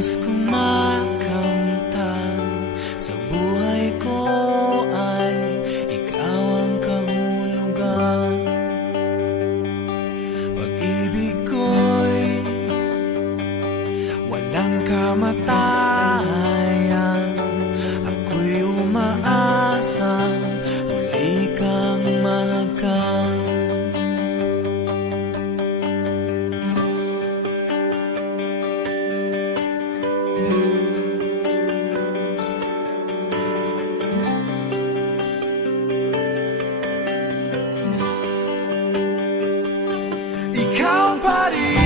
nais kumakanta Sa buhay ko ay ikaw ang kahulugan. Pag-ibig ko'y walang kamatayan. somebody